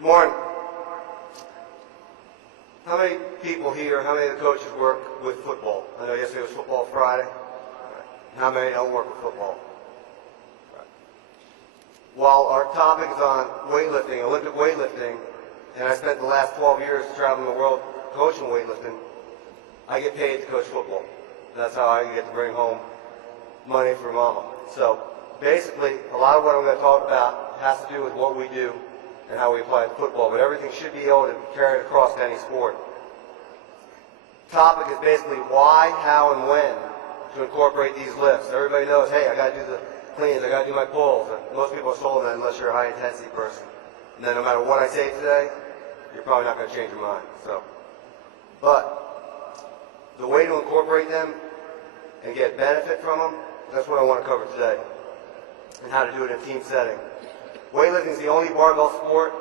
Morning. How many people here, how many of the coaches work with football? I know yesterday was Football Friday. How many don't work with football? While our topic is on weightlifting, Olympic weightlifting, and I spent the last 12 years traveling the world coaching weightlifting, I get paid to coach football. That's how I get to bring home money for mama. So basically, a lot of what I'm going to talk about has to do with what we do and how we apply it to football, but everything should be able to be carried across to any sport. The topic is basically why, how, and when to incorporate these lifts. Everybody knows, hey, I got to do the cleans, I got to do my pulls. And most people are sold that unless you're a high-intensity person. And then no matter what I say today, you're probably not going to change your mind. But the way to incorporate them and get benefit from them, that's what I want to cover today, and how to do it in a team setting. Weightlifting is the only barbell sport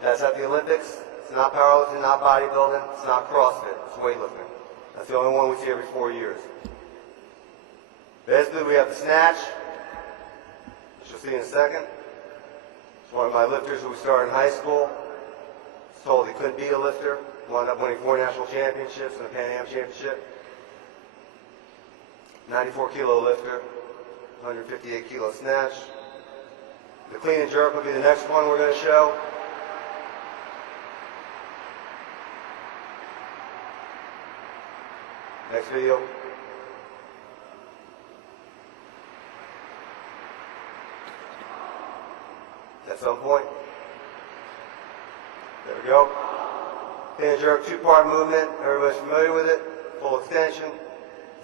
that's at the Olympics. It's not powerlifting, not bodybuilding, it's not CrossFit, it's weightlifting. That's the only one we see every 4 years. Basically, we have the snatch, which you'll see in a second. It's one of my lifters who started in high school. Was told he couldn't be a lifter. Wound up winning 4 national championships and a Pan Am championship. 94-kilo lifter, 158-kilo snatch. The clean and jerk will be the next one we're going to show. Next video. At some point. There we go. Clean and jerk, 2-part movement. Everybody's familiar with it. Full extension.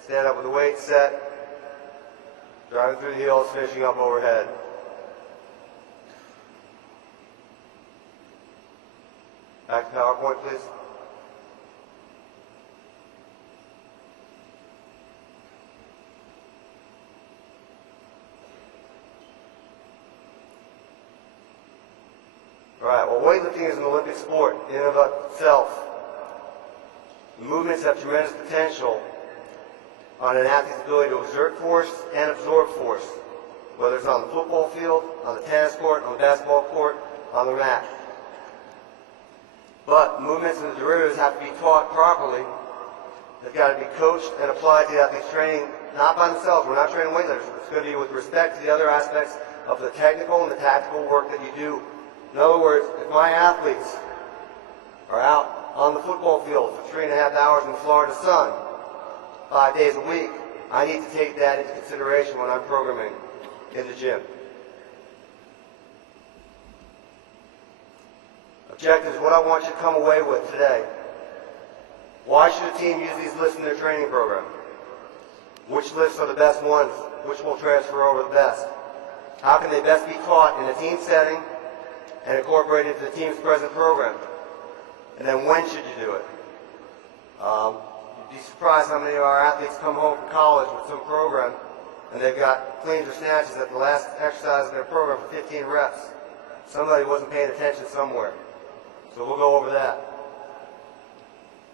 Stand up with the weight set. Driving through the heels, finishing up overhead. Back to PowerPoint, please. All right, well, weightlifting is an Olympic sport in and of itself. The movements have tremendous potential on an athlete's ability to exert force and absorb force, whether it's on the football field, on the tennis court, on the basketball court, on the mat. But movements and the derivatives have to be taught properly. They've got to be coached and applied to the athlete's training, not by themselves. We're not training weightlifters. It's going to be with respect to the other aspects of the technical and the tactical work that you do. In other words, if my athletes are out on the football field for 3.5 hours in the Florida sun, 5 days a week, I need to take that into consideration when I'm programming in the gym. Objective is what I want you to come away with today. Why should a team use these lifts in their training program? Which lifts are the best ones? Which will transfer over the best? How can they best be taught in a team setting and incorporated into the team's present program? And then when should you do it? You'd be surprised how many of our athletes come home from college with some program and they've got cleans or snatches at the last exercise of their program for 15 reps. Somebody wasn't paying attention somewhere. So we'll go over that.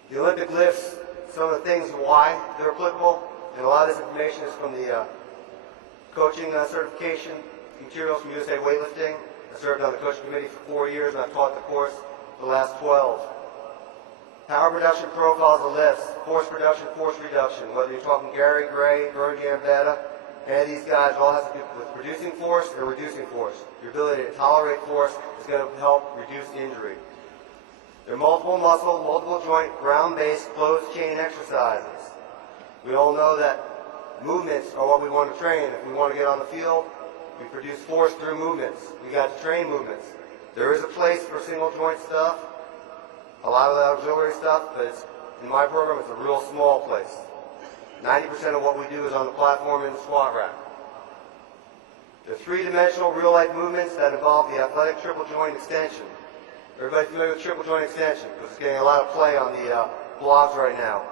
The Olympic lifts, some of the things why they're applicable, and a lot of this information is from the coaching certification materials from USA Weightlifting. I served on the coaching committee for 4 years, and I've taught the course for the last 12. Power production profiles of lifts, force production, force reduction, whether you're talking Gary, Gray, Vern Gambetta, any of these guys, all has to do with producing force or reducing force. Your ability to tolerate force is going to help reduce injury. They're multiple muscle, multiple joint, ground-based, closed chain exercises. We all know that movements are what we want to train. If we want to get on the field, we produce force through movements. We got to train movements. There is a place for single joint stuff, a lot of the auxiliary stuff, but in my program, it's a real small place. 90% of what we do is on the platform in the squat rack. They're 3-dimensional real-life movements that involve the athletic triple joint extension. Everybody familiar with triple joint extension? Because it's getting a lot of play on the blogs right now.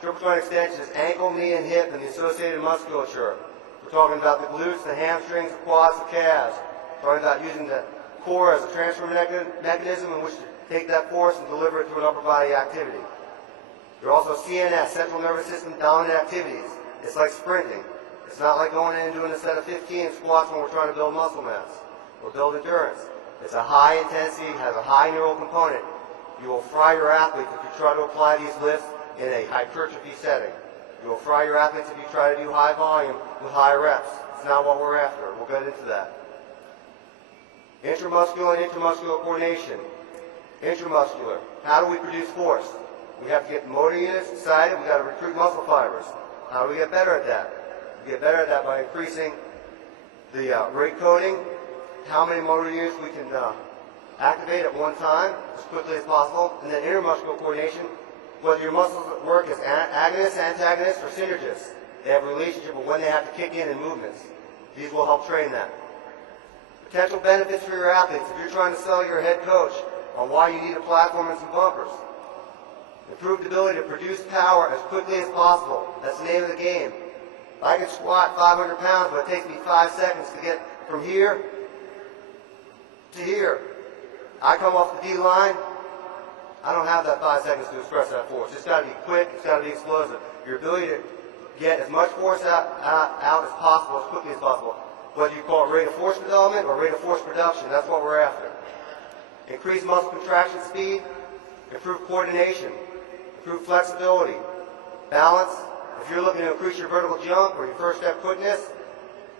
Triple joint extension is ankle, knee, and hip and the associated musculature. We're talking about the glutes, the hamstrings, the quads, the calves. We're talking about using the core as a transfer mechanism in which to take that force and deliver it to an upper body activity. There are also CNS, central nervous system dominant activities. It's like sprinting. It's not like going in and doing a set of 15 squats when we're trying to build muscle mass or build endurance. It's a high intensity, has a high neural component. You will fry your athletes if you try to apply these lifts in a hypertrophy setting. You will fry your athletes if you try to do high volume with high reps. It's not what we're after. We'll get into that. Intramuscular and intramuscular coordination. Intramuscular. How do we produce force? We have to get motor units excited. We've got to recruit muscle fibers. How do we get better at that? We get better at that by increasing the rate coding, how many motor units we can activate at one time as quickly as possible, and then intermuscular coordination, whether your muscles work as agonists, antagonists, or synergists. They have a relationship with when they have to kick in movements. These will help train that. Potential benefits for your athletes. If you're trying to sell your head coach on why you need a platform and some bumpers. Improved ability to produce power as quickly as possible. That's the name of the game. I can squat 500 pounds, but it takes me 5 seconds to get from here to here. I come off the D line, I don't have that 5 seconds to express that force. It's got to be quick, it's got to be explosive. Your ability to get as much force out as possible, as quickly as possible. Whether you call it rate of force development or rate of force production, that's what we're after. Increase muscle contraction speed, improve coordination, improve flexibility, balance. If you're looking to increase your vertical jump or your first step quickness,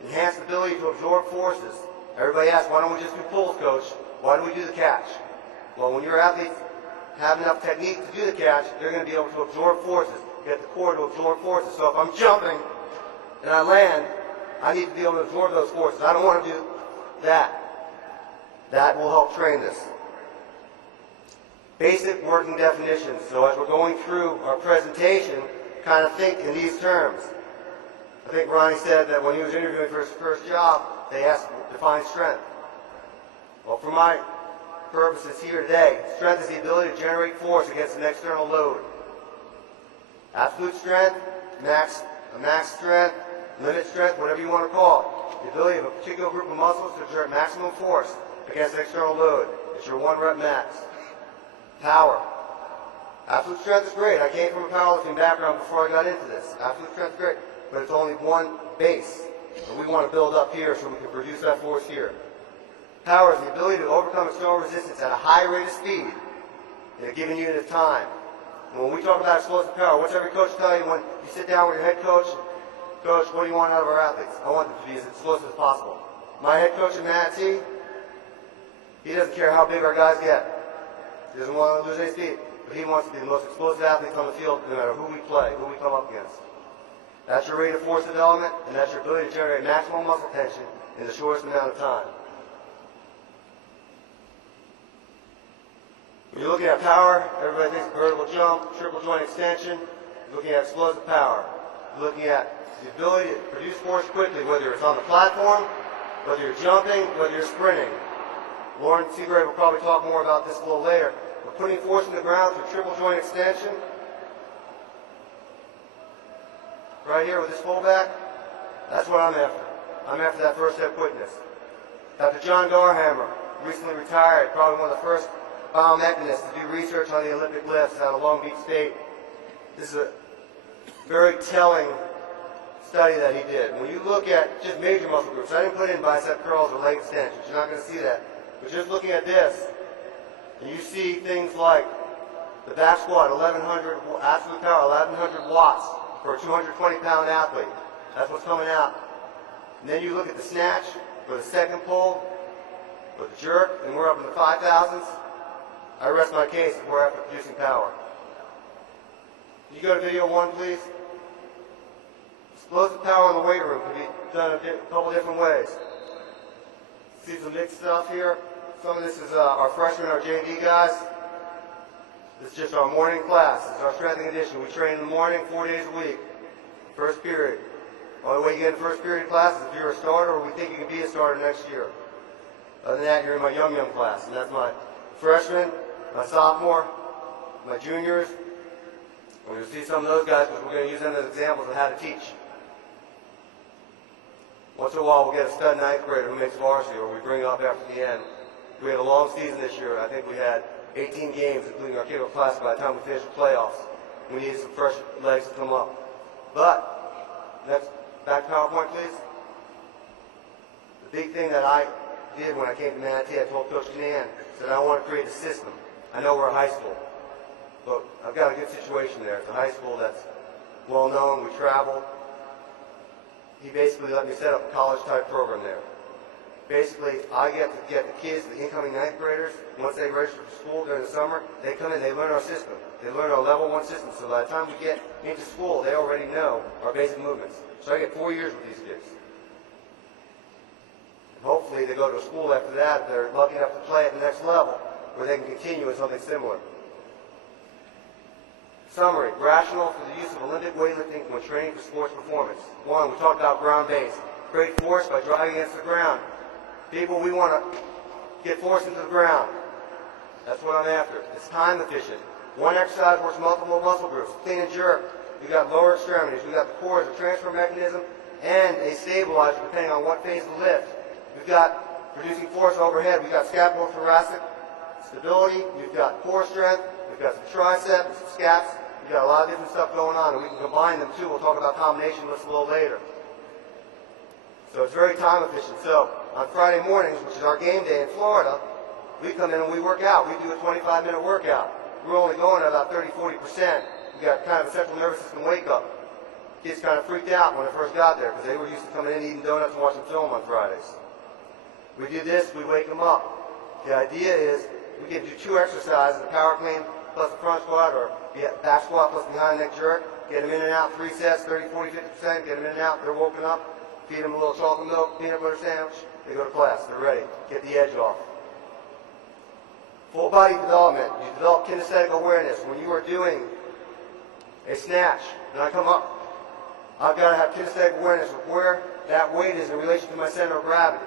enhance the ability to absorb forces. Everybody asks, why don't we just do pulls, coach? Why do we do the catch? Well, when your athletes have enough technique to do the catch, they're going to be able to absorb forces, get the core to absorb forces. So if I'm jumping and I land, I need to be able to absorb those forces. I don't want to do that. That will help train this. Basic working definitions. So as we're going through our presentation, kind of think in these terms. I think Ronnie said that when he was interviewing for his first job, they asked him to define strength. Well, for my purposes here today, strength is the ability to generate force against an external load. Absolute strength, max strength, limit strength, whatever you want to call it. The ability of a particular group of muscles to exert maximum force against an external load. It's your 1 rep max. Power. Absolute strength is great. I came from a powerlifting background before I got into this. Absolute strength is great, but it's only one base. And we want to build up here so we can produce that force here. Power is the ability to overcome external resistance at a high rate of speed in a given unit of time. And when we talk about explosive power, what's every coach tell you when you sit down with your head coach? Coach, what do you want out of our athletes? I want them to be as explosive as possible. My head coach in Manatee, he doesn't care how big our guys get. He doesn't want to lose any speed. But he wants to be the most explosive athletes on the field no matter who we play, who we come up against. That's your rate of force development, and that's your ability to generate maximum muscle tension in the shortest amount of time. When you're looking at power, everybody thinks vertical jump, triple joint extension. You're looking at explosive power. You're looking at the ability to produce force quickly, whether it's on the platform, whether you're jumping, whether you're sprinting. Lauren Seagrave will probably talk more about this a little later. We're putting force in the ground through triple joint extension. Right here with this fullback, that's what I'm after. I'm after that first step quickness. Dr. John Garhammer, recently retired, probably one of the first biomechanists to do research on the Olympic lifts out of Long Beach State. This is a very telling study that he did. When you look at just major muscle groups, I didn't put in bicep curls or leg extensions. You're not going to see that. But just looking at this, and you see things like the back squat, 1,100 absolute power, 1,100 watts for a 220-pound athlete. That's what's coming out. And then you look at the snatch for the second pull, for the jerk, and we're up in the 5,000s. I rest my case if we're after producing power. Can you go to video 1, please? Explosive power in the weight room can be done a couple different ways. See some mixed stuff here. Some of this is our freshmen, our JV guys. This is just our morning class. This is our strength and conditioning. We train in the morning, 4 days a week. First period. Only way you get in first period class is if you're a starter or we think you can be a starter next year. Other than that, you're in my young class. And that's my freshmen, my sophomore, my juniors. And you'll see some of those guys because we're going to use them as examples of how to teach. Once in a while, we'll get a stud 9th grader who makes varsity, or we bring it up after the end. We had a long season this year. I think we had 18 games, including our kickoff class, by the time we finished the playoffs. We needed some fresh legs to come up. But, next, back to PowerPoint, please. The big thing that I did when I came to Manatee. I told Coach Canan, I said, I want to create a system. I know we're a high school, but I've got a good situation there. It's a high school that's well known. We travel. He basically let me set up a college-type program there. Basically, I get to get the kids, the incoming ninth graders, once they register for school during the summer, they come in, they learn our system. They learn our level 1 system, so by the time we get into school, they already know our basic movements. So I get 4 years with these kids. And hopefully they go to a school after that, they're lucky enough to play at the next level, where they can continue in something similar. Summary, rationale for the use of Olympic weightlifting when training for sports performance. 1, we talked about ground-based. Great force by driving against the ground. People, we want to get force into the ground. That's what I'm after. It's time efficient. One exercise works multiple muscle groups. Clean and jerk. We got lower extremities. We got the core as a transfer mechanism and a stabilizer depending on what phase of the lift. We've got producing force overhead. We've got scapulothoracic stability. We've got core strength. We've got some triceps, some scaps. We've got a lot of different stuff going on, and we can combine them too. We'll talk about combination lifts a little later. So it's very time efficient. So on Friday mornings, which is our game day in Florida, we come in and we work out. We do a 25-minute workout. We're only going at about 30-40%. We got kind of a central nervous system wake up. Kids kind of freaked out when I first got there because they were used to coming in eating donuts and watching film on Fridays. We do this, we wake them up. The idea is we can do 2 exercises, a power clean plus a front squat, or back squat plus behind neck jerk. Get them in and out, 3 sets, 30, 40, 50%. Get them in and out, they're woken up. Feed them a little chocolate milk, peanut butter sandwich. They go to class, they're ready. Get the edge off. Full body development. You develop kinesthetic awareness. When you are doing a snatch, and I come up, I've got to have kinesthetic awareness of where that weight is in relation to my center of gravity.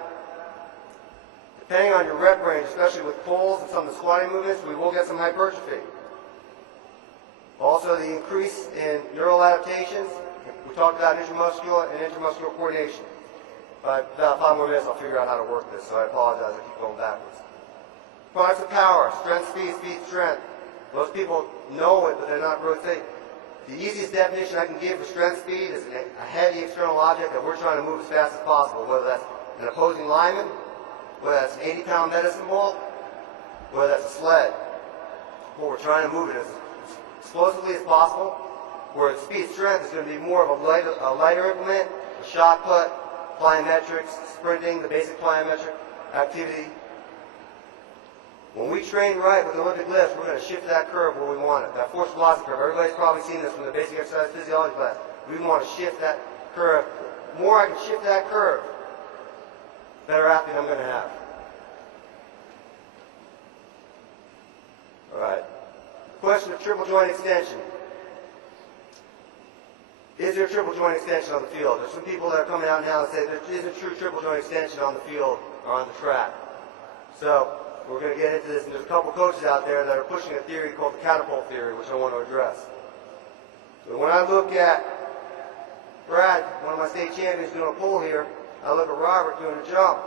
Depending on your rep range, especially with pulls and some of the squatting movements, we will get some hypertrophy. Also, the increase in neural adaptations. We talked about intramuscular and intramuscular coordination. About 5 more minutes, I'll figure out how to work this, so I apologize, I keep going backwards. Products of power, strength, speed, strength. Most people know it, but they're not really thinking. The easiest definition I can give for strength speed is a heavy external object that we're trying to move as fast as possible, whether that's an opposing lineman, whether that's an 80-pound medicine ball, whether that's a sled. What we're trying to move it as explosively as possible, whereas speed strength is going to be more of a lighter implement, a shot put, plyometrics, sprinting, the basic plyometric activity. When we train right with Olympic lifts, we're going to shift that curve where we want it. That force velocity curve. Everybody's probably seen this from the basic exercise physiology class. We want to shift that curve. The more I can shift that curve, the better athlete I'm going to have. All right. Question of triple joint extension. Is there triple joint extension on the field? There's some people that are coming out now and say there isn't true triple joint extension on the field or on the track. So we're going to get into this, and there's a couple coaches out there that are pushing a theory called the catapult theory, which I want to address. So when I look at Brad, one of my state champions, doing a pull here, I look at Robert doing a jump,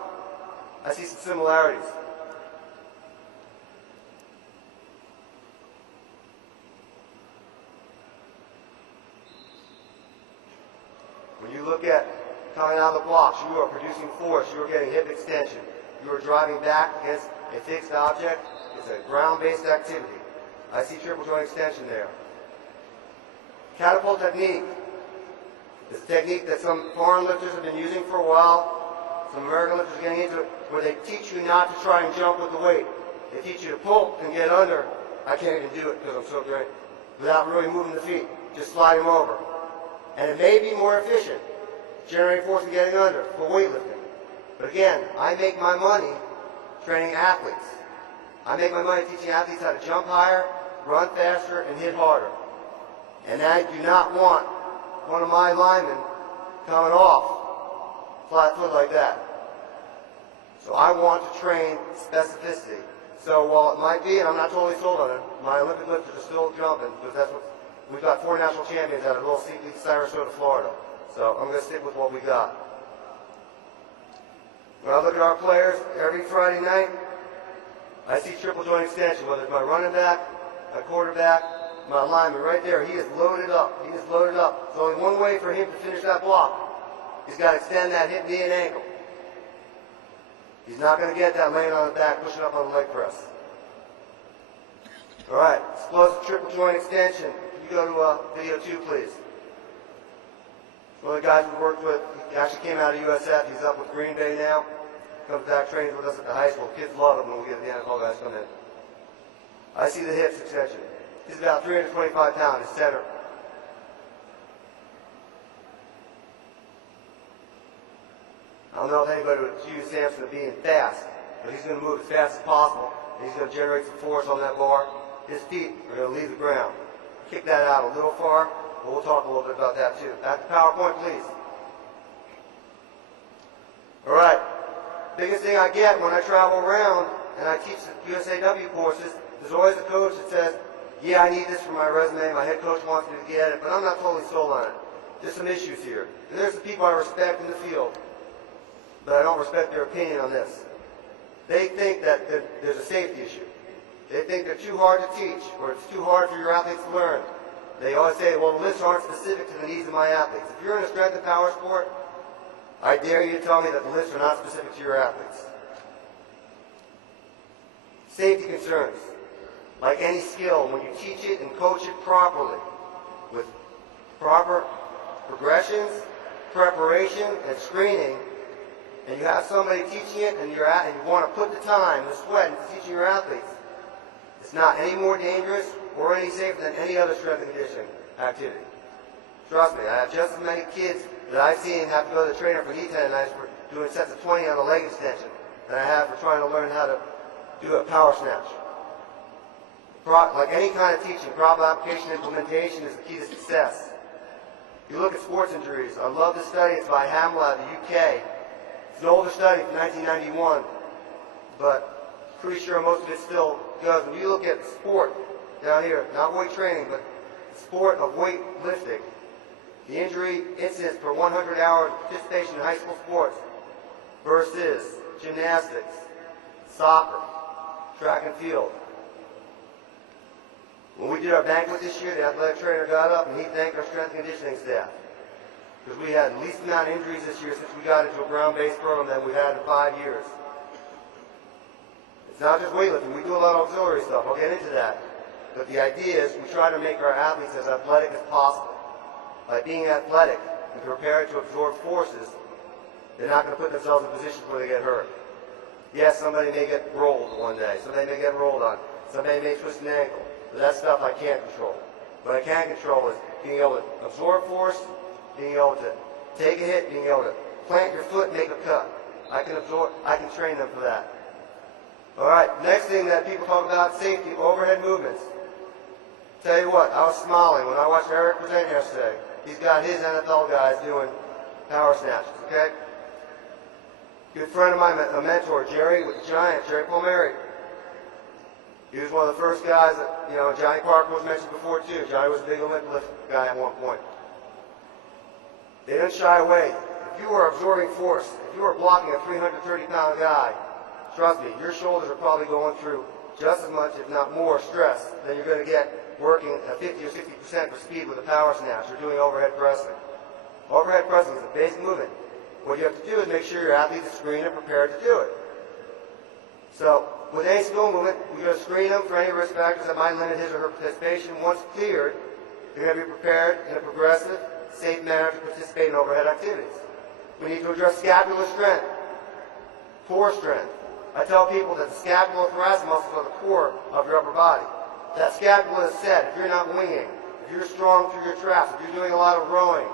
I see some similarities. When you look at coming out of the blocks, you are producing force, you are getting hip extension, you are driving back against a fixed object. It's a ground-based activity. I see triple joint extension there. Catapult technique is a technique that some foreign lifters have been using for a while. Some American lifters are getting into it, where they teach you not to try and jump with the weight. They teach you to pull and get under. I can't even do it because I'm so great. Without really moving the feet, just slide them over. And it may be more efficient, generating force and getting under for weightlifting. But again, I make my money training athletes. I make my money teaching athletes how to jump higher, run faster, and hit harder. And I do not want one of my linemen coming off flat foot like that. So I want to train specificity. So while it might be, and I'm not totally sold on it, my Olympic lifters are still jumping because that's what we've got 4 national champions out of Little Sarasota, Florida. So I'm going to stick with what we got. When I look at our players every Friday night, I see triple joint extension, whether it's my running back, my quarterback, my lineman right there. He is loaded up. He is loaded up. There's only one way for him to finish that block. He's got to extend that hip, knee, and ankle. He's not going to get that laying on the back, pushing up on the leg press. All right, explosive triple joint extension. Can you go to video 2, please? One of the guys we worked with, he actually came out of USF. He's up with Green Bay now. Comes back, trains with us at the high school. Kids love him when we get the NFL guys come in. I see the hips extension. He's about 325 pounds, his center. I don't know if anybody would accuse Samson of being fast, but he's going to move as fast as possible, and he's going to generate some force on that bar. His feet are going to leave the ground. Kick that out a little far, but we'll talk a little bit about that too. Back to PowerPoint, please. All right. Biggest thing I get when I travel around and I teach the USAW courses, there's always a coach that says, yeah, I need this for my resume, my head coach wants me to get it, but I'm not totally sold on it. There's some issues here. And there's some people I respect in the field, but I don't respect their opinion on this. They think that there's a safety issue. They think they're too hard to teach, or it's too hard for your athletes to learn. They always say, well, the lists aren't specific to the needs of my athletes. If you're in a strength and power sport, I dare you to tell me that the lists are not specific to your athletes. Safety concerns. Like any skill, when you teach it and coach it properly, with proper progressions, preparation, and screening, and you have somebody teaching it and you want to put the time, the sweat into teaching your athletes, it's not any more dangerous or any safer than any other strength and conditioning activity. Trust me, I have just as many kids that I've seen have to go to the trainer for knee tendonitis for doing sets of 20 on a leg extension than I have for trying to learn how to do a power snatch. Like any kind of teaching, proper application and implementation is the key to success. You look at sports injuries. I love this study. It's by Hamla of the UK. It's an older study from 1991, but pretty sure most of it still goes. When you look at sport down here, not weight training, but sport of weightlifting, the injury incidence per 100 hours of participation in high school sports versus gymnastics, soccer, track and field. When we did our banquet this year, the athletic trainer got up and he thanked our strength and conditioning staff, because we had the least amount of injuries this year since we got into a ground-based program that we've had in 5 years. It's not just weightlifting. We do a lot of auxiliary stuff. I'll get into that. But the idea is we try to make our athletes as athletic as possible. By being athletic and prepared to absorb forces, they're not going to put themselves in positions where they get hurt. Yes, somebody may get rolled one day. Somebody may get rolled on. Somebody may twist an ankle. But that stuff I can't control. What I can control is being able to absorb force, being able to take a hit, being able to plant your foot, make a cut. I can train them for that. All right, next thing that people talk about, safety, overhead movements. Tell you what, I was smiling when I watched Eric present yesterday. He's got his NFL guys doing power snatches, okay? Good friend of mine, a mentor, Jerry with the Giants, Jerry Palmieri. He was one of the first guys that, Johnny Parker was mentioned before too. Johnny was a big Olympic lift guy at one point. They didn't shy away. If you were absorbing force, if you were blocking a 330-pound guy, trust me, your shoulders are probably going through just as much, if not more, stress than you're going to get working at 50 or 60% for speed with a power snatch or doing overhead pressing. Overhead pressing is a basic movement. What you have to do is make sure your athlete is screened and prepared to do it. So, with any skill movement, we're going to screen them for any risk factors that might limit his or her participation. Once cleared, they're going to be prepared in a progressive, safe manner to participate in overhead activities. We need to address scapular strength, core strength. I tell people that the scapulo-thoracic muscles are the core of your upper body. That scapula is set. If you're not winging, if you're strong through your traps, if you're doing a lot of rowing,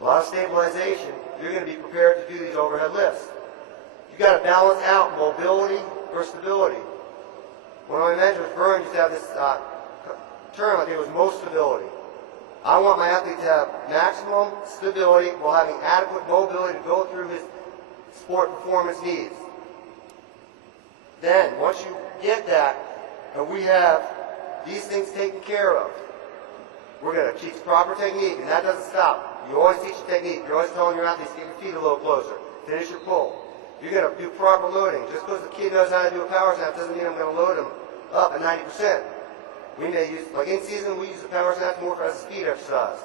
a lot of stabilization, you're going to be prepared to do these overhead lifts. You've got to balance out mobility for stability. One of my mentors, Vern, used to have this term, I think it was most stability. I want my athlete to have maximum stability while having adequate mobility to go through his sport performance needs. Then, once you get that, and we have these things taken care of, we're going to teach proper technique, and that doesn't stop. You always teach the technique. You're always telling your athletes to get your feet a little closer, finish your pull. You're going to do proper loading. Just because the kid knows how to do a power snap doesn't mean I'm going to load him up at 90%. We may use, like in season, we use the power snap more as a speed exercise.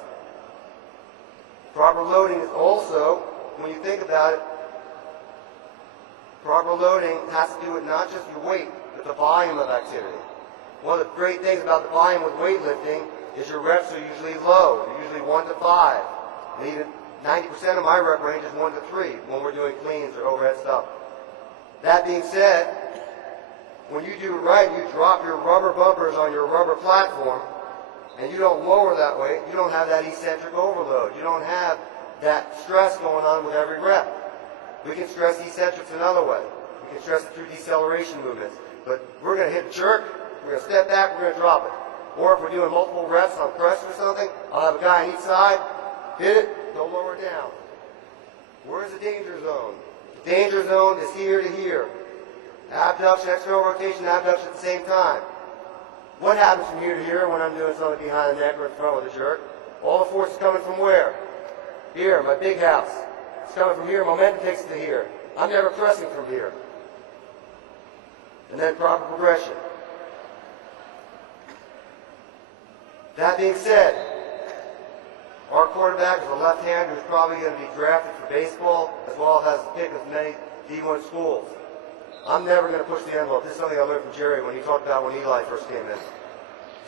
Proper loading is also, when you think about it, Proper loading has to do with not just your weight, but the volume of activity. One of the great things about the volume with weightlifting is your reps are usually low. They're usually 1 to 5. And even 90% of my rep range is 1 to 3 when we're doing cleans or overhead stuff. That being said, when you do it right, you drop your rubber bumpers on your rubber platform, and you don't lower that weight, you don't have that eccentric overload. You don't have that stress going on with every rep. We can stress eccentrics another way. We can stress it through deceleration movements. But we're going to hit a jerk, we're going to step back, we're going to drop it. Or if we're doing multiple reps on press or something, I'll have a guy on each side, hit it, don't lower it down. Where's the danger zone? The danger zone is here to here. Abduction, external rotation, abduction at the same time. What happens from here to here when I'm doing something behind the neck or in front with a jerk? All the force is coming from where? Here, my big house. It's coming from here, momentum takes it to here. I'm never pressing from here. And then proper progression. That being said, our quarterback is a left-hander who's probably going to be drafted for baseball, as well as has a pick of many D1 schools. I'm never going to push the envelope. This is something I learned from Jerry when he talked about when Eli first came in.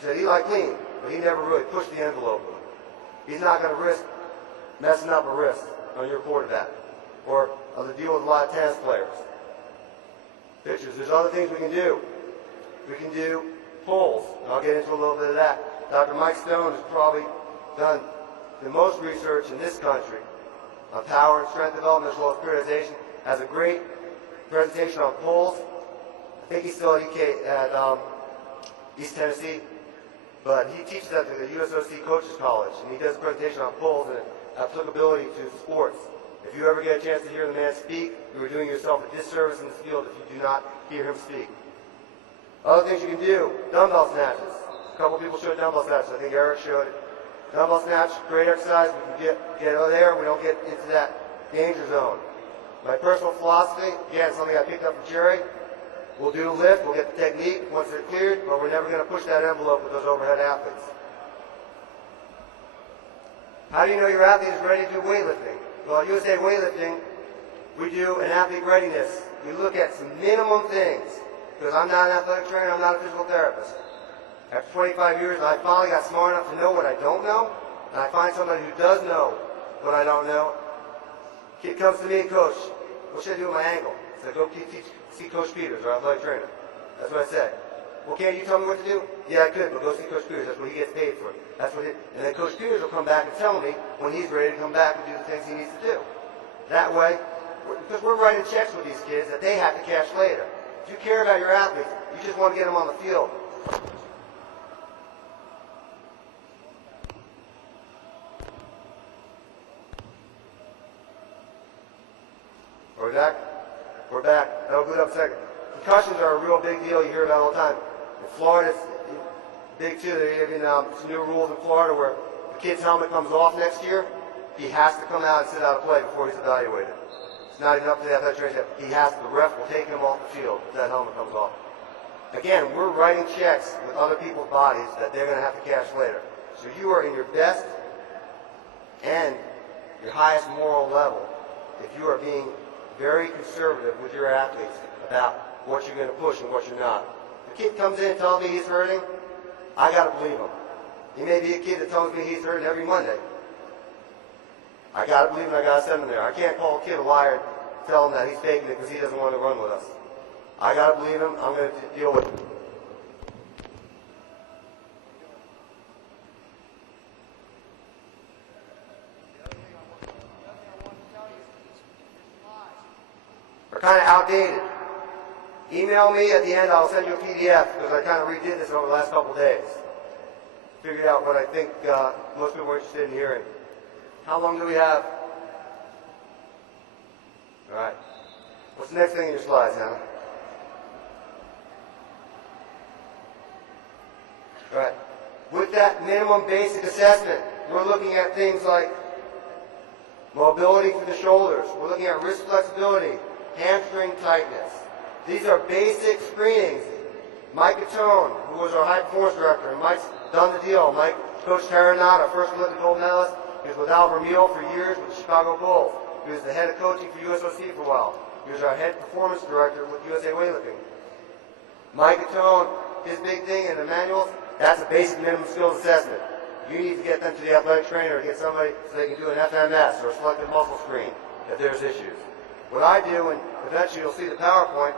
He said, Eli clean, but he never really pushed the envelope. He's not going to risk messing up a wrist on your quarterback, or to deal with a lot of tennis players. Pitchers, there's other things we can do. We can do pulls, and I'll get into a little bit of that. Dr. Mike Stone has probably done the most research in this country on power and strength development as well as periodization. Has a great presentation on pulls. I think he's still at East Tennessee, but he teaches at the USOC Coaches College, and he does a presentation on pulls and applicability to sports. If you ever get a chance to hear the man speak, you are doing yourself a disservice in this field if you do not hear him speak. Other things you can do, dumbbell snatches. A couple people showed dumbbell snatches. I think Eric showed it. Dumbbell snatch, great exercise. We can get over there. We don't get into that danger zone. My personal philosophy, again, something I picked up from Jerry, we'll do a lift, we'll get the technique once they're cleared, but we're never going to push that envelope with those overhead athletes. How do you know your athlete is ready to do weightlifting? Well, at USA Weightlifting, we do an athlete readiness. We look at some minimum things, because I'm not an athletic trainer, I'm not a physical therapist. After 25 years, I finally got smart enough to know what I don't know, and I find somebody who does know what I don't know. Kid comes to me, Coach, what should I do with my ankle? I said, go see Coach Peters, our athletic trainer. That's what I said. Well, can't you tell me what to do? Yeah, I could, but go see Coach Peters. That's what he gets paid for. That's what and then Coach Peters will come back and tell me when he's ready to come back and do the things he needs to do. That way, because we're writing checks with these kids that they have to cash later. If you care about your athletes, you just want to get them on the field. We're back? We're back. That'll go up a second. Concussions are a real big deal. You hear about it all the time. In Florida, it's big too. They're giving some new rules in Florida where the kid's helmet comes off next year. He has to come out and sit out a play before he's evaluated. It's not even up to the athletic trainer. He has to. The ref will take him off the field if that helmet comes off. Again, we're writing checks with other people's bodies that they're going to have to cash later. So you are in your best and your highest moral level if you are being very conservative with your athletes about what you're going to push and what you're not. If a kid comes in and tells me he's hurting, I got to believe him. He may be a kid that tells me he's hurting every Monday. I got to believe him, I got to send him there. I can't call a kid a liar and tell him that he's faking it because he doesn't want to run with us. I got to believe him, I'm going to deal with him. Are kind of outdated. Email me at the end, I'll send you a PDF because I kind of redid this over the last couple of days. Figured out what I think most people are interested in hearing. How long do we have? All right. What's the next thing in your slides, Hannah? All right. With that minimum basic assessment, we're looking at things like mobility through the shoulders. We're looking at wrist flexibility, hamstring tightness. These are basic screenings. Mike Catone, who was our high performance director, and Mike's done the deal. Mike coached Taranata, first Olympic gold medalist. He was with Al Vermeil for years with the Chicago Bulls. He was the head of coaching for USOC for a while. He was our head performance director with USA Weightlifting. Mike Gatone, his big thing in the manuals, that's a basic minimum skills assessment. You need to get them to the athletic trainer or get somebody so they can do an FMS or a selective muscle screen if there's issues. What I do, and eventually you'll see the PowerPoint,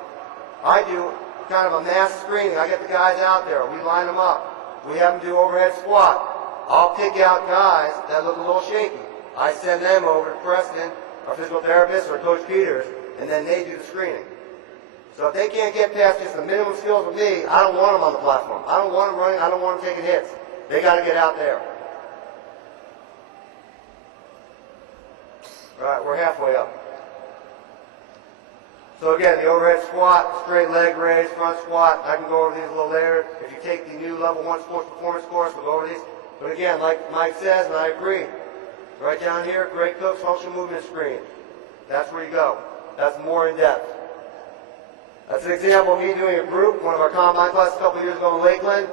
I do kind of a mass screening. I get the guys out there. We line them up. We have them do overhead squat. I'll pick out guys that look a little shaky. I send them over to Preston, our physical therapist, or Coach Peters, and then they do the screening. So if they can't get past just the minimum skills with me, I don't want them on the platform. I don't want them running. I don't want them taking hits. They got to get out there. All right, we're halfway up. So again, the overhead squat, straight leg raise, front squat. I can go over these a little later. If you take the new level 1 sports performance course, we'll go over these. But again, like Mike says, and I agree, right down here, Greg Cook's functional movement screen. That's where you go. That's more in depth. That's an example of me doing a group, one of our combine classes a couple years ago in Lakeland.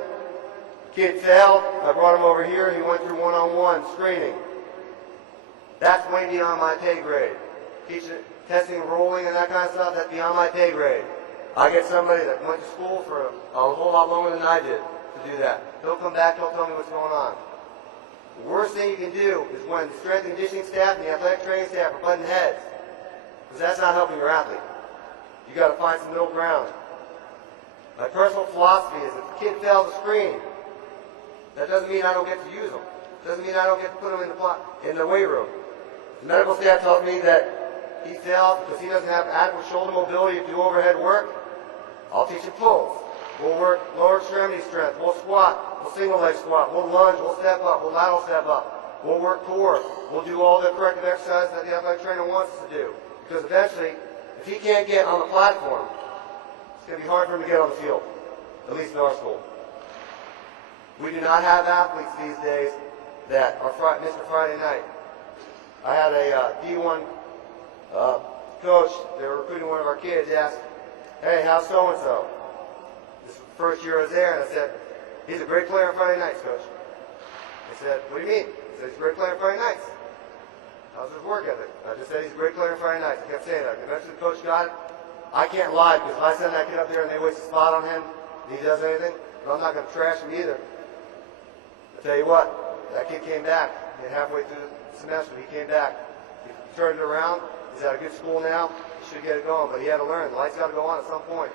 Kid failed. I brought him over here. He went through one-on-one screening. That's way beyond my pay grade. Teaching, testing, rolling, and that kind of stuff, that's beyond my pay grade. I get somebody that went to school for a whole lot longer than I did to do that. He'll come back, he'll tell me what's going on. The worst thing you can do is when the strength and conditioning staff and the athletic training staff are butting heads, because that's not helping your athlete. You got to find some middle ground. My personal philosophy is if the kid fails a screen, that doesn't mean I don't get to use them. It doesn't mean I don't get to put them in the weight room. The medical staff tells me that he failed because he doesn't have adequate shoulder mobility to do overhead work. I'll teach him pulls. We'll work lower extremity strength. We'll squat. We'll single leg squat. We'll lunge. We'll step up. We'll lateral step up. We'll work core. We'll do all the corrective exercises that the athletic trainer wants us to do. Because eventually, if he can't get on the platform, it's going to be hard for him to get on the field, at least in our school. We do not have athletes these days that are Mr. Friday night. I had a D1 coach, they were recruiting one of our kids, asked, hey, how's so-and-so? This was the first year I was there, and I said, he's a great player on Friday nights, coach. I said, what do you mean? I said, he's a great player on Friday nights. How's his work ethic? I just said he's a great player on Friday nights. I kept saying that. Eventually the coach got it. I can't lie, because if I send that kid up there and they waste a spot on him, and he does anything, but I'm not going to trash him either. I'll tell you what, that kid came back. And halfway through the semester, he came back. He turned it around. He's at a good school now. He should get it going, but he had to learn. The lights got to go on at some point.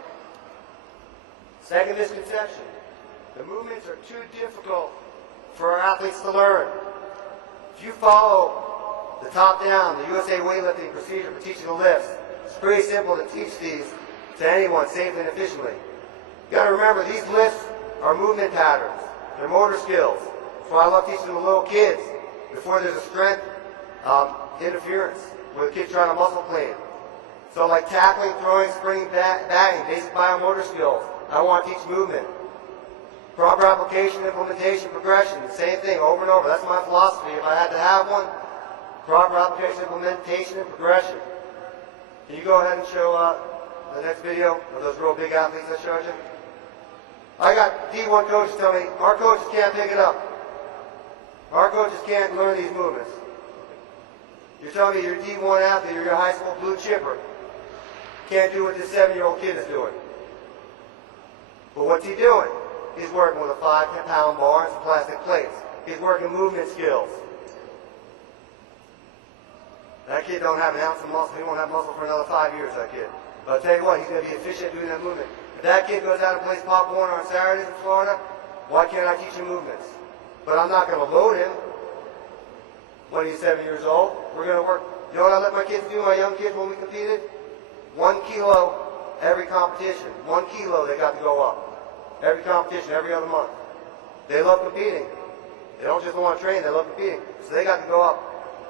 Second misconception. The movements are too difficult for our athletes to learn. If you follow the top down, the USA weightlifting procedure for teaching the lifts, it's pretty simple to teach these to anyone safely and efficiently. You got to remember, these lifts are movement patterns. They're motor skills. That's why I love teaching them to little kids before there's a strength interference where the kid's trying to muscle clean. So like tackling, throwing, springing, bagging, basic biomotor skills. I want to teach movement. Proper application, implementation, progression, the same thing over and over. That's my philosophy. If I had to have one, proper application, implementation, and progression. Can you go ahead and show the next video of those real big athletes I showed you? I got D1 coaches tell me, our coaches can't pick it up. Our coaches can't learn these movements. You're telling me you're a D1 athlete, you're a high school blue chipper, can't do what this 7-year-old kid is doing. But what's he doing? He's working with a 5-pound bar and some plastic plates. He's working movement skills. That kid don't have an ounce of muscle. He won't have muscle for another 5 years, that kid. But I'll tell you what, he's going to be efficient doing that movement. If that kid goes out and plays Pop Warner on Saturdays in Florida, why can't I teach him movements? But I'm not going to load him when he's 7 years old. We're going to work. You know what I let my kids do, my young kids, when we competed? 1 kilo every competition. 1 kilo they got to go up. Every competition, every other month. They love competing. They don't just want to train, they love competing. So they got to go up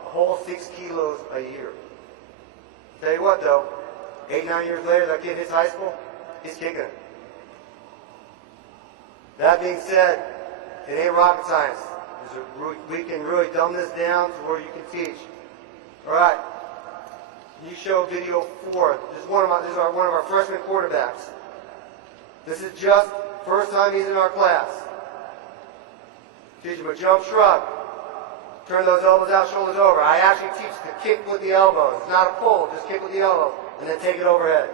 a whole 6 kilos a year. Tell you what though, 8, 9 years later, that kid hits high school, he's kicking it. That being said, it ain't rocket science. We can really dumb this down to where you can teach. All right. You show video 4. This is one of our freshman quarterbacks. This is just first time he's in our class. Teach him a jump shrug. Turn those elbows out, shoulders over. I actually teach to kick with the elbows. It's not a pull, just kick with the elbow. and then take it overhead.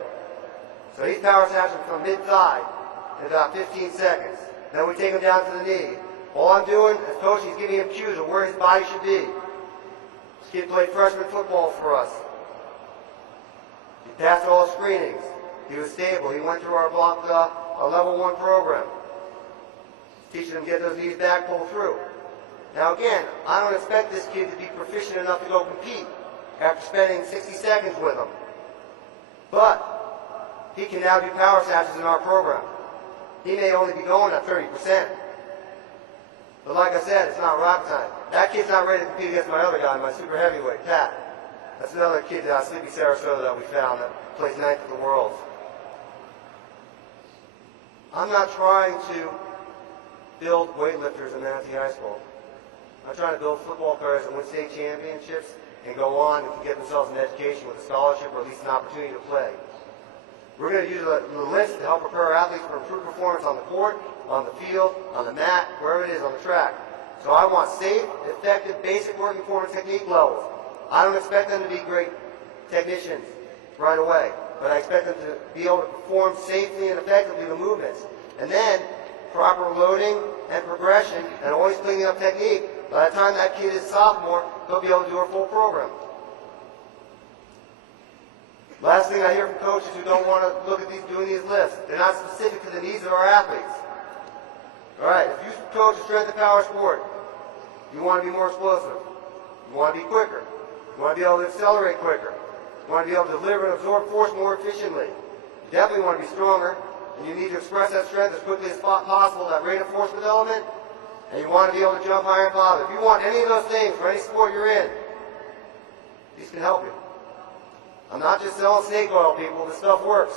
So he's power snatching from mid-thigh in about 15 seconds. Then we take him down to the knee. All I'm doing as coach, he's giving him cues of where his body should be. This kid played freshman football for us. He passed all the screenings. He was stable. He went through our level 1 program. Teaching him to get those knees back, pull through. Now again, I don't expect this kid to be proficient enough to go compete after spending 60 seconds with him. But he can now do power snatches in our program. He may only be going at 30%. But like I said, it's not rock time. That kid's not ready to compete against my other guy, my super heavyweight, Pat. That's another kid out of Sleepy, Sarasota that we found that plays 9th at the Worlds. I'm not trying to build weightlifters in Manatee High School. I'm trying to build football players that win state championships and go on and get themselves an education with a scholarship or at least an opportunity to play. We're going to use the list to help prepare our athletes for improved performance on the court, on the field, on the mat, wherever it is on the track. So I want safe, effective, basic working form and technique levels. I don't expect them to be great technicians right away, but I expect them to be able to perform safely and effectively the movements. And then proper loading and progression and always cleaning up technique. By the time that kid is sophomore, they'll be able to do our full program. Last thing I hear from coaches who don't want to look at doing these lifts, they're not specific to the needs of our athletes. All right, if you coach a strength and power sport, you want to be more explosive. You want to be quicker. You want to be able to accelerate quicker. You want to be able to deliver and absorb force more efficiently. You definitely want to be stronger, and you need to express that strength as quickly as possible, that rate of force development, and you want to be able to jump higher and farther. If you want any of those things for any sport you're in, these can help you. I'm not just selling snake oil, people. This stuff works.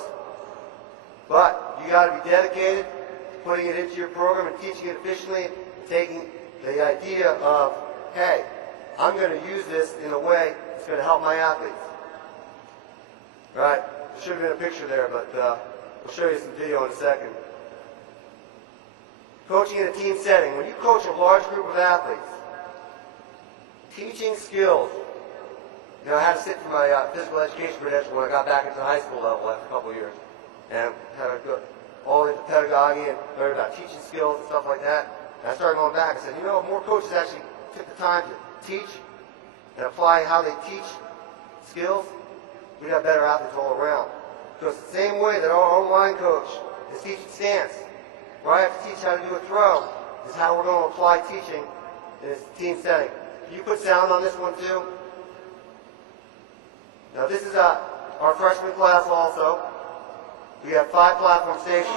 But you got to be dedicated to putting it into your program and teaching it efficiently, and taking the idea of, hey, I'm going to use this in a way that's going to help my athletes. Right? There should have been a picture there, but we'll show you some video in a second. Coaching in a team setting. When you coach a large group of athletes, teaching skills. You know, I had to sit for my physical education credential when I got back into the high school level after a couple of years. And had to go all into pedagogy and learn about teaching skills and stuff like that. And I started going back and said, you know, if more coaches actually took the time to teach and apply how they teach skills, we'd have better athletes all around. So it's the same way that our online coach is teaching stance. Where I have to teach how to do a throw is how we're going to apply teaching in this team setting. Can you put sound on this one too? Now this is our freshman class also. We have 5 platform stations.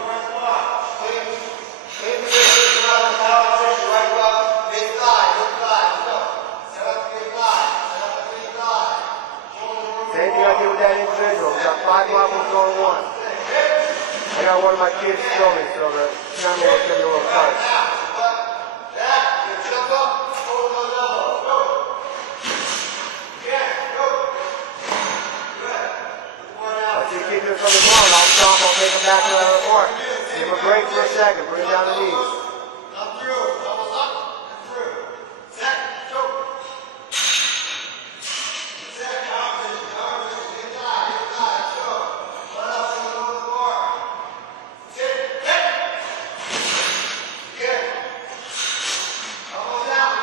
Same thing I did with that individual. We got 5 platforms going one. I got one of my kids show me, so the camera will give me a little tight. Keep him from the ground, I'll stop, I'll take him back to that report. Give him a break for a second, bring him down the knees. Up through, doubles up, and through. Set, go. Set, inside, go. Run up and go to the bar. Sit, hit. Good. Almost out,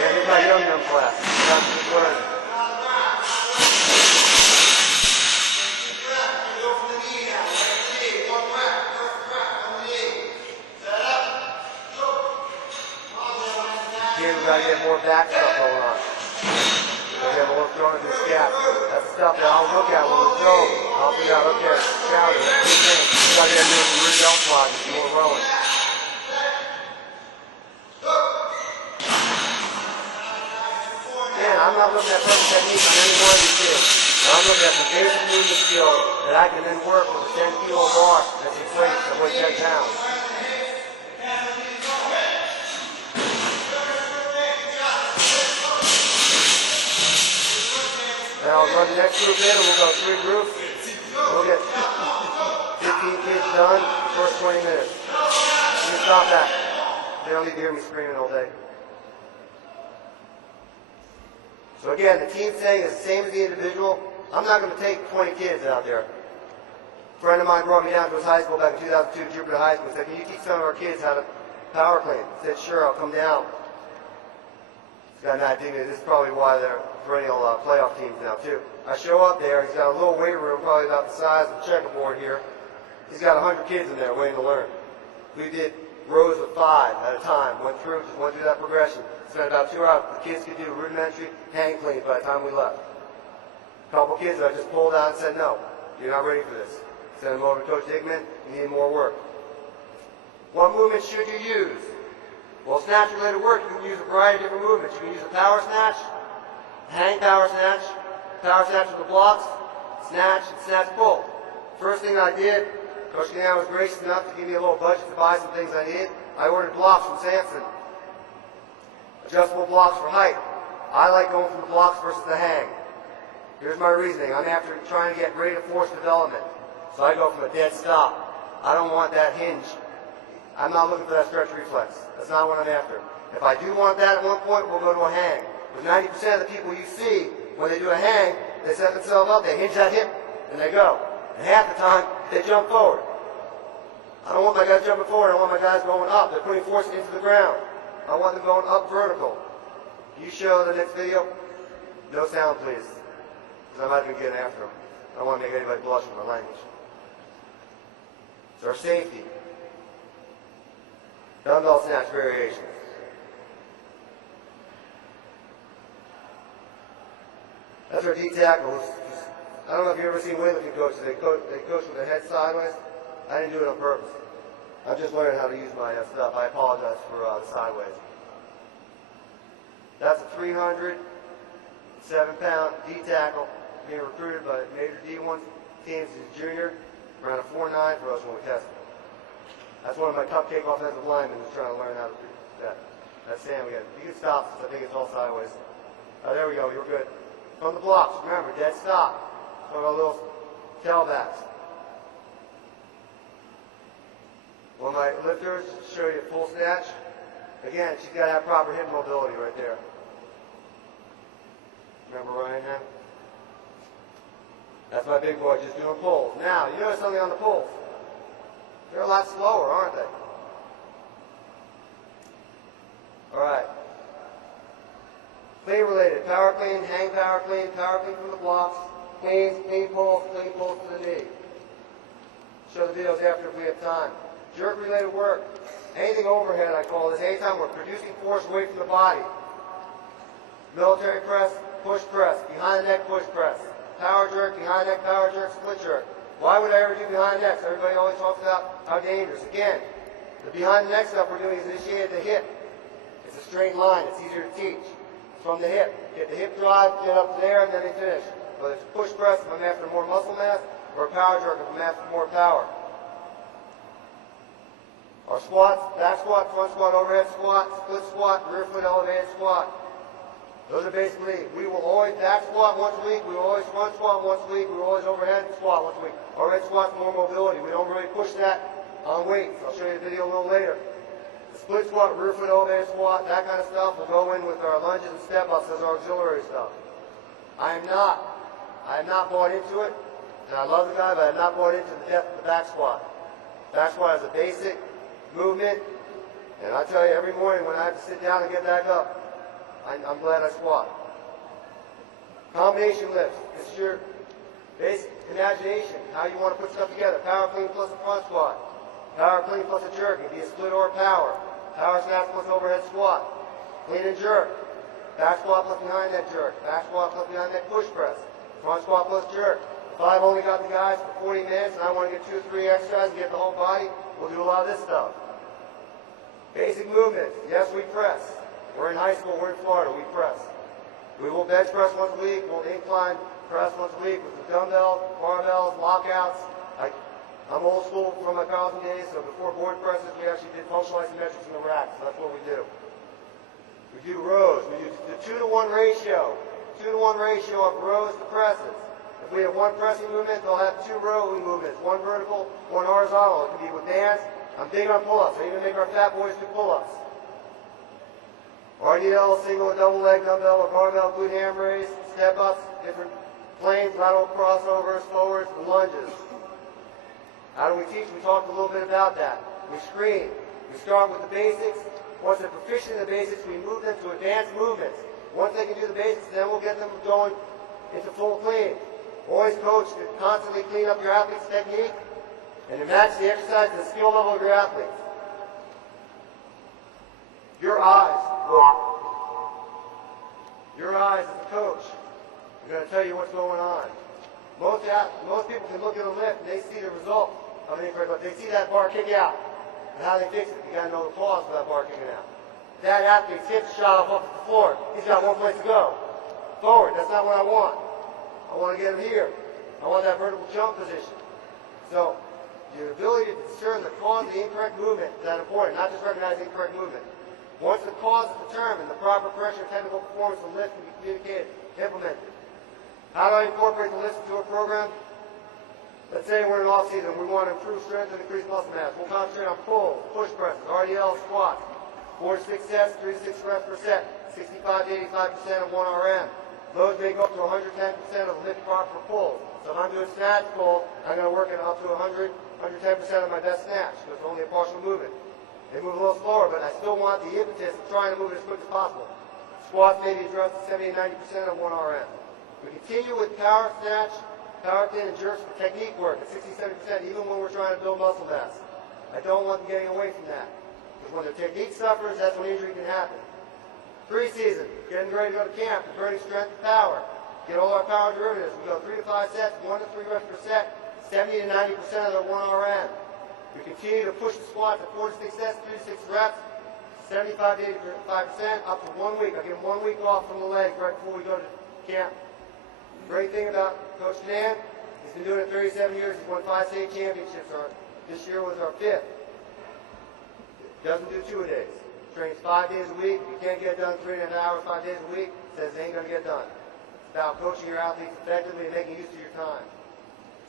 yeah, here's my young class. That's just learning. Got to get more back stuff going on. We have more throwing into the scap. That's the stuff that I'll look at when we throw. I'll figure out, okay, counter. You got to get into the rear belt slide and more rolling. Man, I'm not looking at perfect technique on any one of these kids. I'm looking at the basic movement skills that I can then work with a 10-kilo bar that's in place that weighs 10 pounds. Now I'll run the next group in and we'll go 3 groups. We'll get 15 kids done first 20 minutes. You can stop that. They don't need to hear me screaming all day. So again, the team setting is the same as the individual. I'm not going to take 20 kids out there. A friend of mine brought me down to his high school back in 2002, Jupiter High School, and said, can you teach some of our kids how to power clean? I said, sure, I'll come down. He's got an idea. This is probably why they're perennial playoff teams now, too. I show up there. He's got a little weight room, probably about the size of a checkerboard here. He's got 100 kids in there waiting to learn. We did rows of 5 at a time, went through that progression. Spent about 2 hours. The kids could do rudimentary hang cleans by the time we left. A couple kids I just pulled out and said, no, you're not ready for this. Sent them over to Coach Hickman. You need more work. What movement should you use? Well, snatch-related work, you can use a variety of different movements. You can use a power snatch, hang power snatch with the blocks, snatch, and snatch pull. First thing I did, Coach Gannon was gracious enough to give me a little budget to buy some things I needed. I ordered blocks from Samson. Adjustable blocks for height. I like going from the blocks versus the hang. Here's my reasoning. I'm after trying to get rate of force development. So I go from a dead stop. I don't want that hinge. I'm not looking for that stretch reflex. That's not what I'm after. If I do want that at one point, we'll go to a hang. Because 90% of the people you see, when they do a hang, they set themselves up, they hinge that hip, and they go. And half the time, they jump forward. I don't want my guys jumping forward. I want my guys going up. They're putting force into the ground. I want them going up vertical. You show the next video. No sound, please. Because I'm not going to get after them. I don't want to make anybody blush with my language. It's our safety. Dumbbell snatch variations. That's our D-tackle. I don't know if you've ever seen weightlifting coaches. They coach with their head sideways. I didn't do it on purpose. I'm just learning how to use my stuff. I apologize for the sideways. That's a 307-pound D-tackle being recruited by major D1 teams as a junior. Around a 4.9 for us when we tested. That's one of my cupcake offensive linemen who's trying to learn how to do that. That's Sam again. You can stop since I think it's all sideways. There we go. You're good. From the blocks. Remember, dead stop. One of our little tailbacks. One of my lifters show you a full snatch. Again, she's got to have proper hip mobility right there. Remember Ryan now? That's my big boy just doing pulls. Now, you notice something on the pulls. They're a lot slower, aren't they? All right. Clean related. Power clean, hang power clean from the blocks, clean pulls to the knee. Show the videos after if we have time. Jerk related work. Anything overhead, I call this. Anytime we're producing force away from the body. Military press, push press, behind the neck push press. Power jerk, behind neck power jerk, split jerk. Why would I ever do behind necks? Everybody always talks about how dangerous. Again, the behind the neck stuff we're doing is initiated at the hip. It's a straight line. It's easier to teach. It's from the hip. Get the hip drive, get up there, and then they finish. Whether it's push press if I'm after more muscle mass, or a power jerk if I'm after more power. Our squats, back squat, front squat, overhead squat, split squat, rear foot elevated squat. Those are basically, we will always back squat once a week, we will always front squat once a week, we will always overhead squat once a week. Overhead squat's more mobility. We don't really push that on weights. I'll show you the video a little later. The split squat, rear foot elevated squat, that kind of stuff will go in with our lunges and step-ups as our auxiliary stuff. I have not bought into it, and I love the guy, but I have not bought into the depth of the back squat. Back squat is a basic movement, and I tell you every morning when I have to sit down and get back up, I'm glad I squat. Combination lifts. This is your basic imagination, how you want to put stuff together. Power clean plus a front squat. Power clean plus a jerk. It can be a split or a power. Power snatch plus overhead squat. Clean and jerk. Back squat plus behind neck jerk. Back squat plus behind neck push press. Front squat plus jerk. If I've only got the guys for 40 minutes and I want to get 2 or 3 exercises and get the whole body, we'll do a lot of this stuff. Basic movements. Yes, we press. We're in high school, we're in Florida, we press. We will bench press once a week, we'll incline press once a week with the dumbbells, barbells, lockouts. I'm old school from my college days, so before board presses, we actually did functional isometrics in the rack, so that's what we do. We do rows. We do the 2-to-1 ratio. 2-to-1 ratio of rows to presses. If we have one pressing movement, they'll have 2 rowing movements, one vertical, one horizontal. It can be with bands. I'm big on pull-ups. I even make our fat boys do pull-ups. RDL, single and double leg dumbbell or barbell glute ham raise, step ups, different planes, lateral crossovers, forwards, and lunges. How do we teach? We talked a little bit about that. We screen. We start with the basics. Once they're proficient in the basics, we move them to advanced movements. Once they can do the basics, then we'll get them going into full clean. Always coach to constantly clean up your athlete's technique and to match the exercise to the skill level of your athletes. Your eyes as a coach are going to tell you what's going on. Most people can look at a lift and they see the result of an incorrect lift. They see that bar kick out. And how they fix it, you got to know the cause for that bar kicking out. That athlete's hip shot off the floor. He's got one place to go. Forward, that's not what I want. I want to get him here. I want that vertical jump position. So, your ability to discern the cause of the incorrect movement is that important, not just recognize the incorrect movement. Once the cause is determined, the proper pressure and technical performance of the lift can be communicated, implemented. How do I incorporate the lift into a program? Let's say we're in off-season, we want to improve strength and increase muscle mass. We'll concentrate on pulls, push presses, RDL, squats, 4 to 6 sets, 3 to 6 reps per set, 65 to 85% of 1 RM. Loads may go up to 110% of the lift part per pull. So if I'm doing snatch pull, I'm going to work it up to 100, 110% of my best snatch, because it's only a partial movement. They move a little slower, but I still want the impetus of trying to move it as quick as possible. Squats may be addressed to 70 to 90% of 1 RM. We continue with power snatch, power clean, and jerks for technique work at 60-70%, even when we're trying to build muscle mass. I don't want them getting away from that. Because when the technique suffers, that's when injury can happen. Pre-season, getting ready to go to camp, burning strength and power. Get all our power derivatives. We go 3 to 5 sets, 1 to 3 reps per set, 70 to 90% of the 1 RM. We continue to push the squats at 4 to 6 sets, 3 to 6 reps, 75 to 85%, up to 1 week. I give them 1 week off from the legs right before we go to camp. Great thing about Coach Dan, he's been doing it 37 years. He's won 5 state championships. This year was our 5th. Doesn't do 2-a-days. Trains 5 days a week. If you can't get it done 3.5 hours, 5 days a week, says it ain't going to get done. It's about coaching your athletes effectively and making use of your time.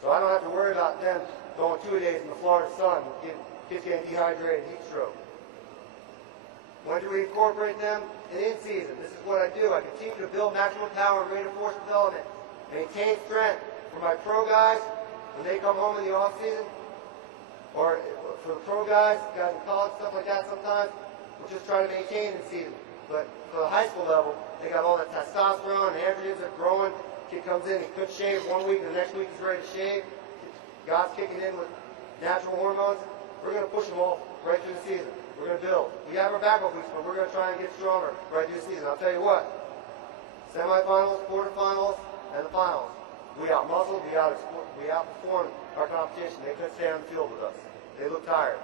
So I don't have to worry about them going 2-a-days in the Florida sun, kids getting dehydrated, heat stroke. When do we incorporate them? In season. This is what I do. I continue to build maximum power and rate of force development. Maintain strength for my pro guys when they come home in the off season, or for the pro guys in college, stuff like that sometimes, we're just trying to maintain in season. But for the high school level, they got all that testosterone, and androgens are growing. Kid comes in, he could shave 1 week, and the next week he's ready to shave. God's kicking in with natural hormones. We're going to push them all right through the season. We're going to build. We have our backup weeks, but we're going to try and get stronger right through the season. I'll tell you what, semifinals, quarterfinals, and the finals. We out-muscled, we outperformed our competition. They couldn't stay on the field with us. They looked tired.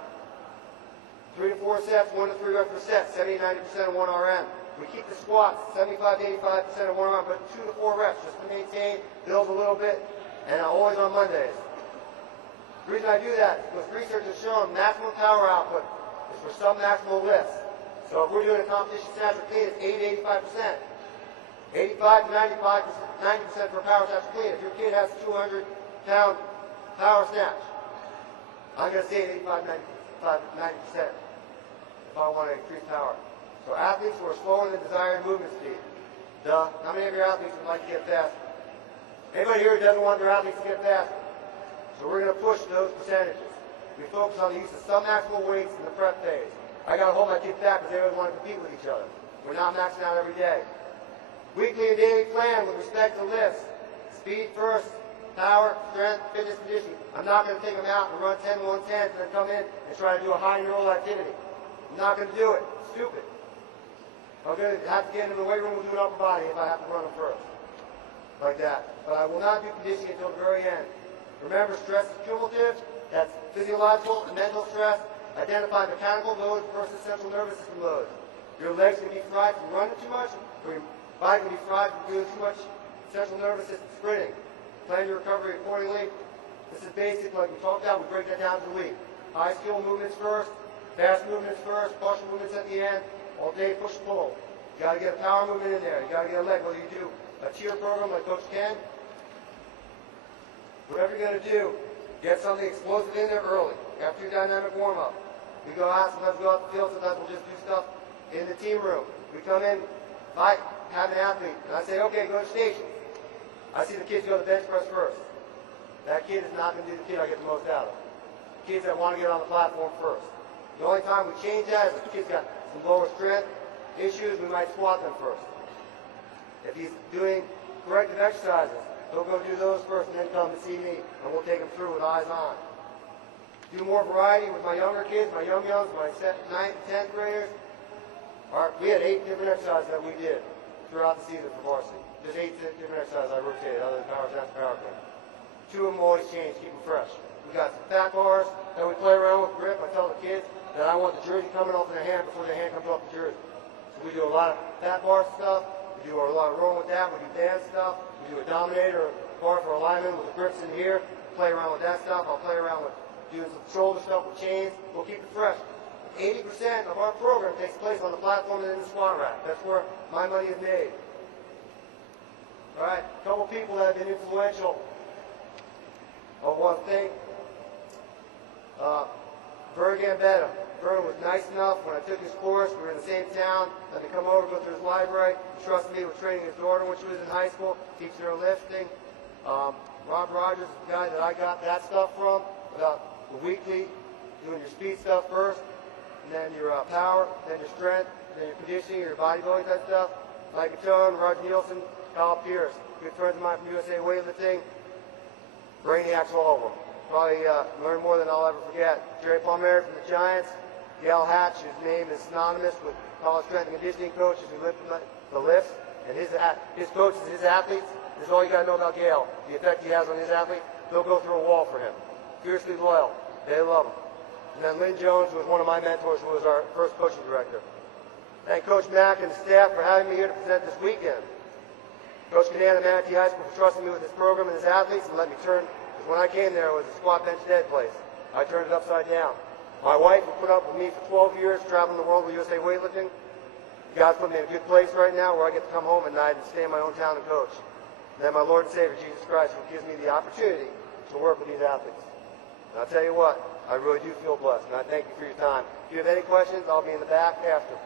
3 to 4 sets, 1 to 3 reps per set, 70 to 90% of 1 RM. We keep the squats 75 to 85% of 1 RM, but 2 to 4 reps just to maintain, build a little bit, and always on Mondays. The reason I do that is because research has shown maximum power output is for sub-maximal lifts. So if we're doing a competition snatch or clean, it's 80 to 85%. 85 to 90% for power snatch clean. If your kid has a 200-pound power snatch, I'm going to say 85 to 90% if I want to increase power. So athletes who are slower than desired movement speed. Duh. How many of your athletes would like to get faster? Anybody here who doesn't want their athletes to get faster? So we're going to push those percentages. We focus on the use of sub-maximal weights in the prep phase. I got to hold my kids back because they always want to compete with each other. We're not maxing out every day. Weekly and daily plan with respect to lifts. Speed first, power, strength, fitness, conditioning. I'm not going to take them out and run 10 110s and then come in and try to do a high neural activity. I'm not going to do it. It's stupid. I'm going to have to get into the weight room and do an upper body if I have to run them first. Like that. But I will not do conditioning until the very end. Remember, stress is cumulative. That's physiological and mental stress. Identify mechanical loads versus central nervous system loads. Your legs can be fried from running too much, or your body can be fried from doing too much central nervous system sprinting. Plan your recovery accordingly. This is basic, like we talked about. We break that down to the week. High skill movements first, fast movements first, partial movements at the end. All day push pull. You got to get a power movement in there. You got to get a leg. Whether you do a tier program like Coach Ken, whatever you're going to do, get something explosive in there early. After your dynamic warm up, we go out. Sometimes we go out the field. Sometimes we'll just do stuff in the team room. We come in, have an athlete, and I say, okay, go to station. I see the kids go to the bench press first. That kid is not going to be the kid I get the most out of. Kids that want to get on the platform first. The only time we change that is if the kid's got some lower strength issues, we might squat them first. If he's doing corrective exercises, he'll go do those first and then come to see me, and we'll take him through with eyes on. Do more variety with my younger kids, my youngs, my 9th and 10th graders. We had 8 different exercises that we did throughout the season for varsity. There's 8 different exercises I rotated other than power snatch and power clean. 2 of them always change, keep them fresh. We got some fat bars that we play around with grip. I tell the kids that I want the jersey coming off their hand before their hand comes off the jersey. So we do a lot of fat bar stuff. We do a lot of rolling with that. We do dance stuff. We do a dominator bar for alignment with the grips in here. Play around with that stuff. I'll play around with doing some shoulder stuff with chains. We'll keep it fresh. 80% of our program takes place on the platform and in the squat rack. That's where my money is made. All right, a couple people that have been influential. I want to thank Berg Gambetta. Berg was nice enough when I took his course. We were in the same town. Let me come over, go through his library. He trusted me with training his daughter when she was in high school, teaching her lifting. Rob Rogers is the guy that I got that stuff from, about the weekly, doing your speed stuff first, and then your power, then your strength, then your conditioning, your bodybuilding type stuff. Mike Catone, Roger Nielsen, Kyle Pierce, good friends of mine from USA Weightlifting. Brainiacs all of them. Probably learn more than I'll ever forget. Jerry Palmieri from the Giants. Gail Hatch, whose name is synonymous with college strength and conditioning coaches who lift the lifts. And his coaches, his athletes, this is all you got to know about Gail. The effect he has on his athletes, they'll go through a wall for him. Fiercely loyal. They love him. And then Lynn Jones, who was one of my mentors, who was our first coaching director. Thank Coach Mack and the staff for having me here to present this weekend. Coach Canana, Manatee High School, for trusting me with this program and his athletes and let me turn, because when I came there, it was a squat bench dead place. I turned it upside down. My wife, who put up with me for 12 years, traveling the world with USA Weightlifting, God's put me in a good place right now where I get to come home at night and stay in my own town and coach. And then my Lord and Savior, Jesus Christ, who gives me the opportunity to work with these athletes. And I'll tell you what, I really do feel blessed, and I thank you for your time. If you have any questions, I'll be in the back after.